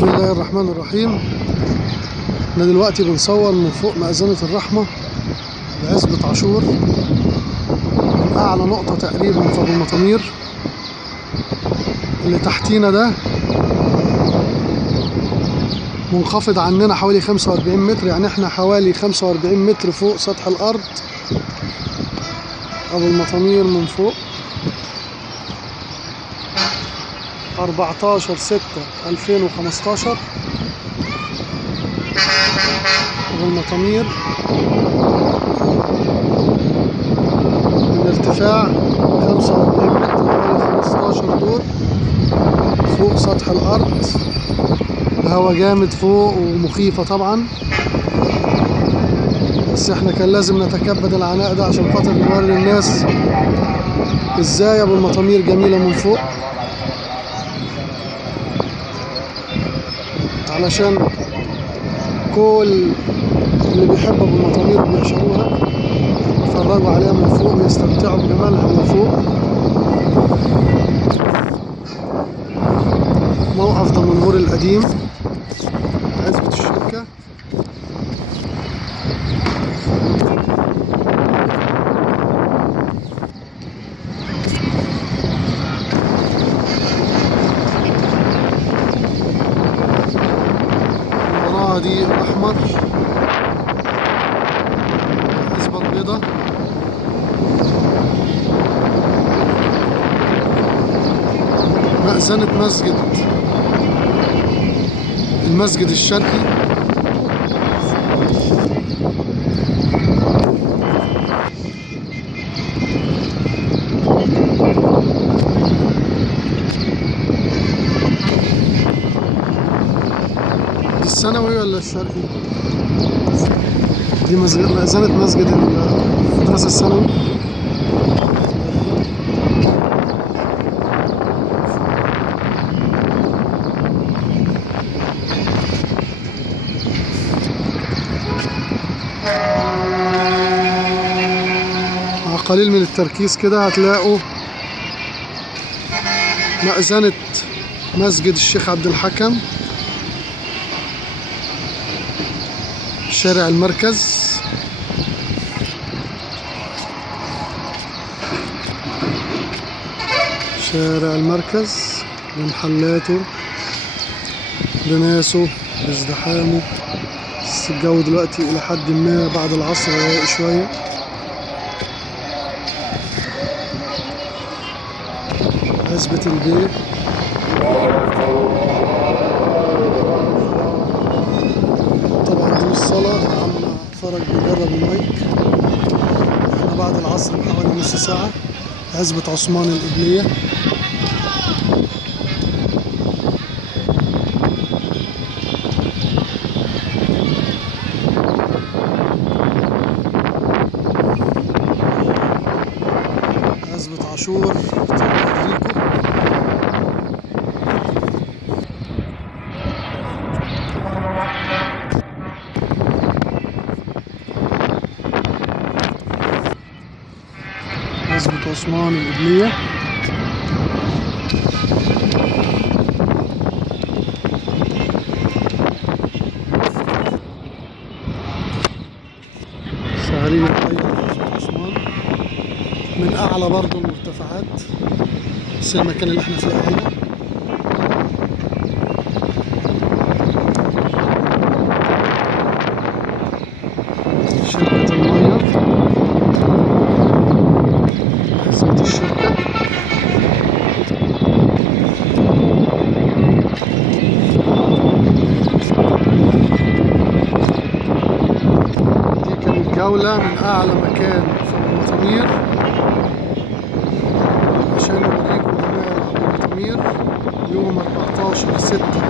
بسم الله الرحمن الرحيم. احنا دلوقتي بنصور من فوق مأذنة الرحمة بعزبة عاشور، من أعلى نقطة تقريبا في أبو المطامير. اللي تحتينا ده منخفض عننا حوالي 45 متر، يعني احنا حوالي 45 متر فوق سطح الأرض. أبو المطامير من فوق 14/6/2015. أبو المطامير من ارتفاع 45 متر، حوالي 15 دور فوق سطح الأرض. الهوا جامد فوق ومخيفة طبعا، بس احنا كان لازم نتكبد العناء ده عشان خاطر نوري للناس ازاي أبو المطامير جميلة من فوق، علشان كل اللي بيحب أبو المطامير وبيعشقوها يتفرجوا عليها من فوق ويستمتعوا بجمالها من فوق. موقف دمنهور القديم، عزبة الشركة. وراها دي الأحمر، العزبة البيضاء. مأذنة المسجد الشرقي. دي الثانوي ولا الشرقي؟ دي مأذنة مسجد المدرسة الثانوي. مع قليل من التركيز كده هتلاقوا مأذنة مسجد الشيخ عبد الحكم، شارع المركز. شارع المركز بمحلاته بناسه بازدحامه، بس الجو دلوقتي إلى حد ما بعد العصر رايق شوية. عزبة البيه، طبعا دي الصلاة. عم فرج بيجرب المايك. احنا بعد العصر بحوالي نص ساعة. عزبة عثمان الإبلية. عزبة عاشور عزبة عثمان الإبلية. سهرية عزبة عثمان من أعلى برضو المرتفعات، بس المكان اللي احنا فيه هنا. شركة المية، عزبة الشركة. دي كانت جولة من أعلى مكان في أبو المطامير عشان نوريكم جمال أبو المطامير يوم 14/6/2015.